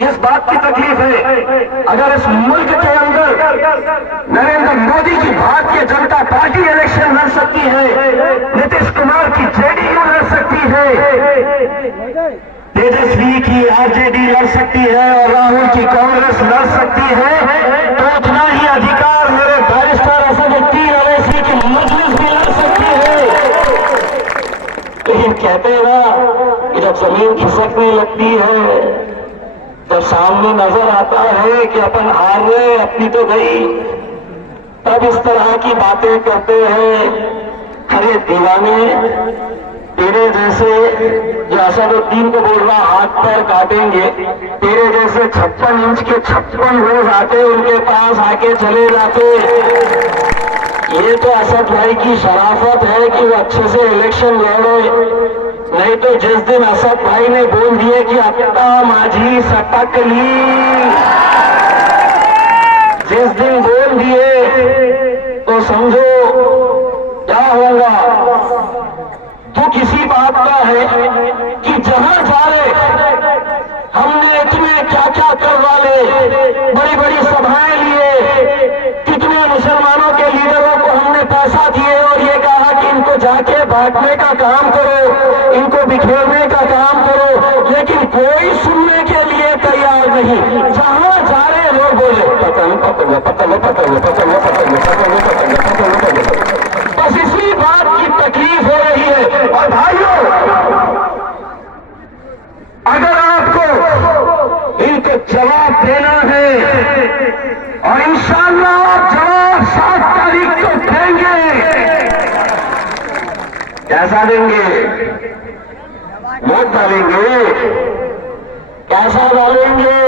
किस बात की तकलीफ है? अगर इस मुल्क के अंदर नरेंद्र मोदी की भारतीय जनता पार्टी इलेक्शन लड़ सकती है, नीतीश कुमार की जेडीयू लड़ सकती है, तेजस्वी की आरजेडी लड़ सकती है और राहुल की कांग्रेस लड़ सकती है, तो उतना ही अधिकार मेरे बैरिस्टर असदुद्दीन ओवैसी की मजलिस भी लड़ सकती है। लेकिन कहते हैं ना कि जब जमीन खिसकने लगती है, जब सामने नजर आता है कि अपन हार रहे, अपनी तो गई, तब इस तरह की बातें करते हैं। अरे दीवाने, तेरे जैसे जो असदुद्दीन को बोल रहा हाथ पैर काटेंगे, तेरे जैसे 56 इंच के 56 रोज आते, उनके पास आके चले जाते। ये तो असद भाई की शराफत है कि वो अच्छे से इलेक्शन लड़े, नहीं तो जिस दिन असद भाई ने बोल दिए कि अक्का माझी सटक ली, जिस दिन बोल दिए तो समझो क्या होगा। तो किसी बात का है कि जहां जा रहे हमने इतने क्या क्या करवा ले, बड़ी बड़ी सभाएं लिए, कितने मुसलमानों के लीडरों को हमने पैसा दिए और ये कहा कि इनको जाके बांटने का काम करो, इनको बिखेरने का काम करो, लेकिन कोई सुनने के लिए तैयार नहीं। जहां जा रहे लोग बोले पतंग पतंग पतंग पतंग पतंग पतंग पतंग पतंग पतंग। बस इसी बात की तकलीफ हो रही है। और भाइयों, अगर आपको इनको जवाब देना है और इंशाअल्लाह आप जवाब 7 तारीख को देंगे, कैसा देंगे? वोट डालेंगे, कैसा डालेंगे?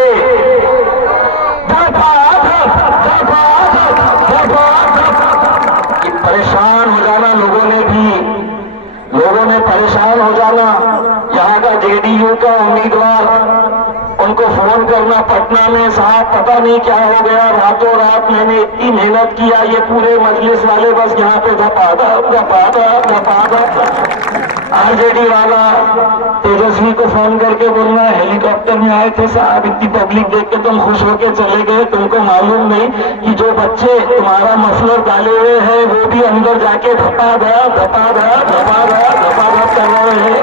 परेशान हो जाना लोगों ने परेशान हो जाना। यहाँ का जेडीयू का उम्मीदवार, उनको फोन करना पटना में, साहब पता नहीं क्या हो गया, रातों रात मैंने इतनी मेहनत किया, ये पूरे मजलिस वाले बस यहाँ पे धपाधा आरजेडी वाला तेजस्वी को फोन करके बोलना हेलीकॉप्टर में आए थे साहब, इतनी पब्लिक देख के तुम खुश होके चले गए, तुमको मालूम नहीं कि जो बच्चे तुम्हारा मफलर डाले हुए हैं वो भी अंदर जाके धपाधा कर रहे हैं,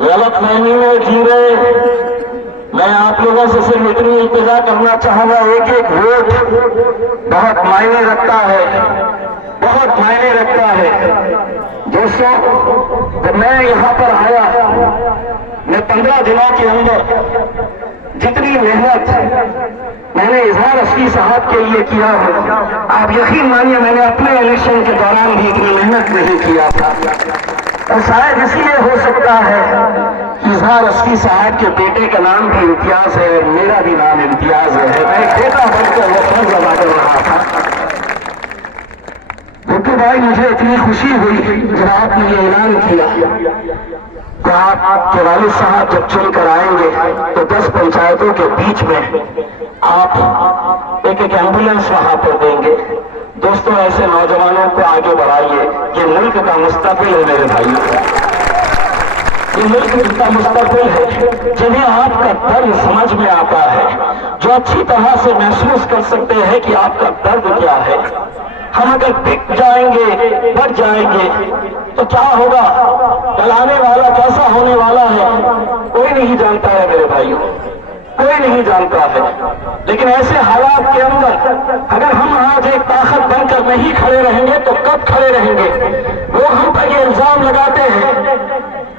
गलत फहमी में जी रहे। मैं आप लोगों से सिर्फ इतनी इल्तिजा करना चाहूंगा, एक एक वोट बहुत मायने रखता है, बहुत मायने रखता है। दोस्तों, जब मैं यहाँ पर आया, मैं 15 दिनों के अंदर जितनी मेहनत मैंने इजहार असली साहब के लिए किया हो, आप यकीन मानिए मैंने अपने इलेक्शन के दौरान भी इतनी मेहनत नहीं किया था। और शायद इसलिए हो सकता है कि इजहार असली साहब के बेटे का नाम भी इम्तियाज है और मेरा भी नाम इम्तियाज है। मैं बेटा बनकर वो फर्ज अदा कर रहा था। भुट्टू भाई, मुझे इतनी खुशी हुई जब आपने ये ऐलान किया कि आपके वालिद साहब जब चुनकर आएंगे तो 10 पंचायतों के बीच में आप एक एम्बुलेंस वहां पर देंगे। दोस्तों, ऐसे नौजवानों को आगे बढ़ाइए, ये मुल्क का मुस्तकबिल है मेरे भाइयों, ये मुल्क का मुस्तकबिल है। जिन्हें आपका दर्द समझ में आता है, जो अच्छी तरह से महसूस कर सकते हैं कि आपका दर्द क्या है। हम अगर बिक जाएंगे, बढ़ जाएंगे तो क्या होगा, चलाने वाला कैसा होने वाला है कोई नहीं जानता है मेरे भाइयों, कोई नहीं जानता है। लेकिन ऐसे हालात के अंदर अगर हम आज एक ताकत बनकर नहीं खड़े रहेंगे तो कब खड़े रहेंगे? वो हम पर ये इल्जाम लगाते हैं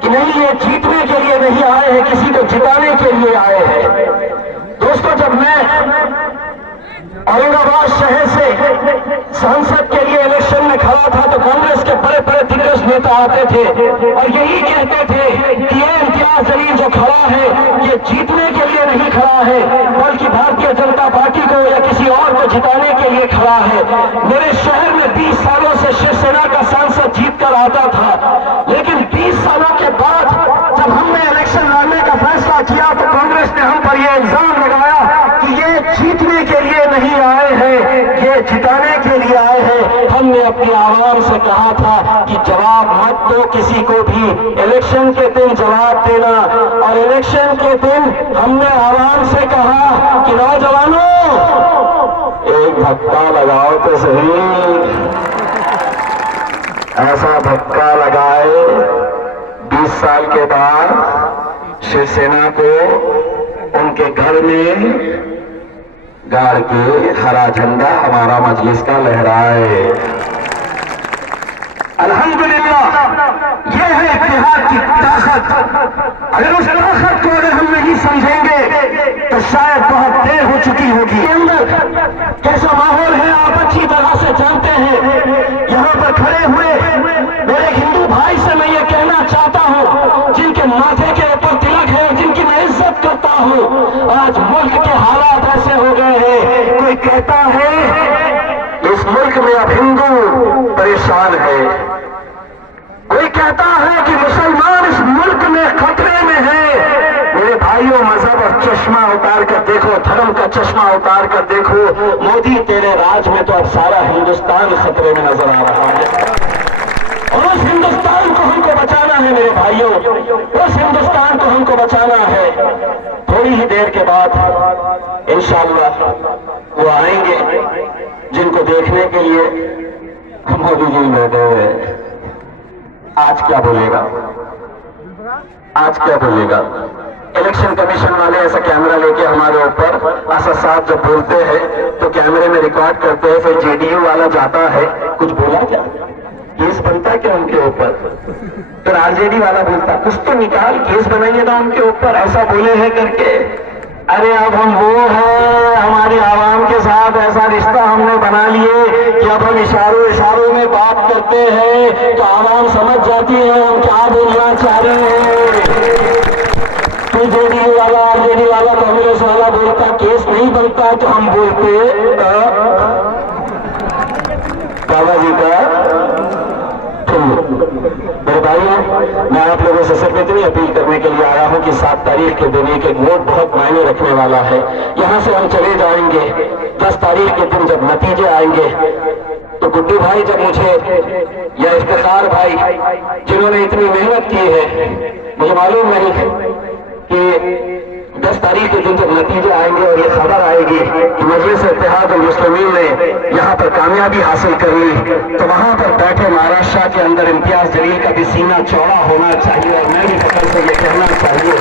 कि नहीं, ये जीतने के लिए नहीं आए हैं, किसी को जिताने के लिए आए हैं। दोस्तों, जब मैं औरंगाबाद शहर से संसद के लिए इलेक्शन में खड़ा था तो कांग्रेस के बड़े बड़े दिग्गज नेता आते थे और यही कहते थे कि ये इम्तियाज जलील जो खड़ा है ये जीतने के लिए नहीं खड़ा है, बल्कि भारतीय जनता पार्टी को या किसी और को जिताने के लिए खड़ा है। मेरे शहर में 20 सालों से शिवसेना का सांसद जीत कर आता था, लेकिन 20 सालों के बाद जब हमने इलेक्शन लड़ने का फैसला किया तो कांग्रेस ने हम पर यह इल्जाम लगाया कि ये जीतने के लिए नहीं आए हैं, ये जिताने के लिए आए हैं। हमने अपनी आवाम से कहा था कि जवाब मत दो, किसी को भी इलेक्शन के दिन जवाब देना। और इलेक्शन के दिन हमने आवाम से कहा कि नौजवानों एक धक्का लगाओ तो सही। ऐसा धक्का लगाए 20 साल के बाद शिवसेना को उनके घर में गाड़ के हरा झंडा हमारा मजलिस का लहराए। अल्हम्दुलिल्लाह, ये है इत्तेहाद की ताकत। अगर उस ताकत को अगर हम नहीं समझेंगे तो शायद बहुत देर हो चुकी होगी। अंदर कैसा माहौल है आप अच्छी तरह से जानते हैं। यहाँ पर खड़े हुए मेरे हिंदू भाई से मैं ये कहना चाहता हूँ, जिनके माथे के ऊपर तिलक है, जिनकी मैं इज्जत करता हूँ, आज मुल्क के हालात ऐसे हो गए हैं। कोई कहता है इस मुल्क में अब हिंदू परेशान है, कोई कहता है कि मुसलमान इस मुल्क में खतरे में है। मेरे भाइयों, मजहब और चश्मा उतार कर देखो, धर्म का चश्मा उतार कर देखो, मोदी तेरे राज में तो अब सारा हिंदुस्तान खतरे में नजर आ रहा है। और उस हिंदुस्तान को हमको बचाना है मेरे भाइयों, उस हिंदुस्तान को हमको बचाना है। थोड़ी ही देर के बाद इंशाअल्लाह वो आएंगे जिनको देखने के लिए मोदी जी बैठे हुए। आज क्या बोलेगा, आज क्या बोलेगा? इलेक्शन कमीशन वाले ऐसा कैमरा लेके हमारे ऊपर असद साहब जब बोलते हैं तो कैमरे में रिकॉर्ड करते हैं, फिर जेडीयू वाला जाता है, कुछ बोला क्या, केस बनता क्या उनके ऊपर? फिर आरजेडी वाला बोलता कुछ तो निकाल, केस बनाइए ना उनके ऊपर, ऐसा बोले हैं करके। अरे अब हम वो हैं, हमारी आवाम के साथ ऐसा रिश्ता हमने बना लिए कि अब हम इशारों इशारों में बात करते हैं तो आवाम समझ जाती है हम क्या बोलना चाह रहे हैं। तो जेडीयू वाला, आरजेडी वाला, कांग्रेस वाला बोलता केस नहीं बनता तो हम बोलते बाबा जी का। मेरे भाइयों, मैं आप लोगों से सिर्फ इतनी अपील करने के लिए आया हूं कि 7 तारीख के दिन एक वोट बहुत मायने रखने वाला है। यहां से हम चले जाएंगे, 10 तारीख के दिन जब नतीजे आएंगे तो गुड्डू भाई जब मुझे, या इफ्तिखार भाई जिन्होंने इतनी मेहनत की है, मुझे मालूम नहीं कि 10 तारीख के दिन जब नतीजे आएंगे और ये खबर आएगी कि मजलिस इत्तेहाद मुस्लिमीन ने यहाँ पर कामयाबी हासिल कर ली, तो वहां पर बैठे महाराष्ट्र के अंदर इम्तियाज जलील का भी सीना चौड़ा होना चाहिए। और मैं भी फखर से ये कहना चाहिए,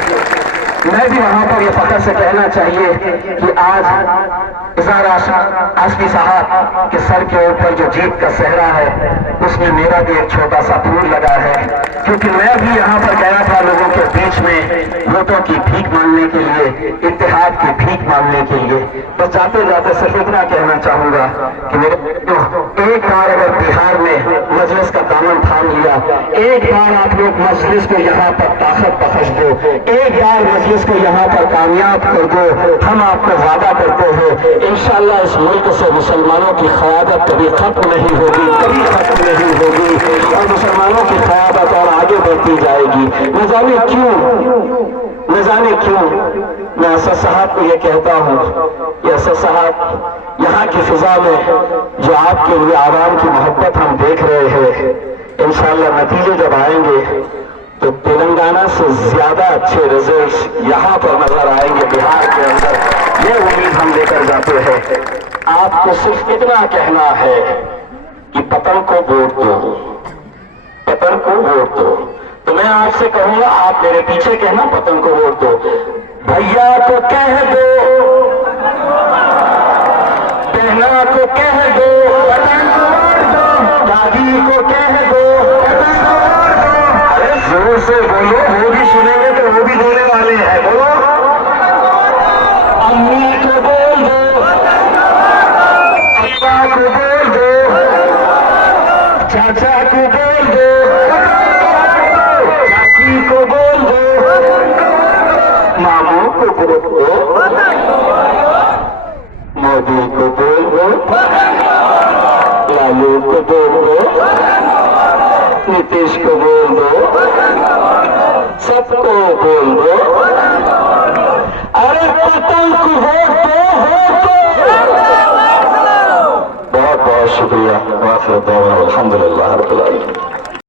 मैं भी वहां पर ये फखर से कहना चाहिए कि आज इज़हार आसफी साहब के सर के ऊपर जो जीत का सहरा है उसमें मेरा भी एक छोटा सा फूल लगा है, क्योंकि मैं भी यहाँ पर गया था लोगों के बीच में वोटों की भीख मांगने के लिए, इत्तेहाद की भीख मांगने के लिए। बस जाते जाते सिर्फ इतना कहना चाहूंगा कि मेरे एक बार अगर बिहार में मजलिस का दामन थाम लिया, एक बार आप लोग मजलिस को यहाँ पर ताकत बख्श दो, एक बार मजलिस को यहाँ पर कामयाब कर दो, हम आपको वादा करते हैं इंशाअल्लाह इस मुल्क से मुसलमानों की क़यादत कभी खत्म नहीं होगी, कभी खत्म नहीं होगी, और मुसलमानों की क़यादत और आगे बढ़ती जाएगी। न जाने क्यों, न जाने क्यों मैं असद साहब को ये कहता हूँ कि असद साहब, यहाँ की फिजा में जो आपके लिए आवाम की मोहब्बत हम देख रहे हैं, इंशाअल्लाह नतीजे जब आएंगे तो तेलंगाना से ज्यादा अच्छे रिजल्ट्स यहाँ पर नजर आएंगे बिहार के अंदर, ये उम्मीद हम लेकर जाते हैं। आपको सिर्फ इतना कहना है कि पतंग को वोट दो, पतंग को वोट दो। तो मैं आपसे कहूंगा, आप मेरे पीछे कहना पतंग को वोट दो। भैया को कह दो, बहना को कह दो, पतंग को वोट दो, दादी को कह दो, पतंग को वोट दो। अरे जोर से बोलो, वो भी सुनेंगे तो वो भी बोलने वाले हैं। बोलो, अम्मी को बोल दो, अब्बा को बोल दो, चाचा को बोल दो, चाची को बोल दो, मामू को बोल दो, मोदी को बोल दो, लालू को बोल दो, नीतीश को बोल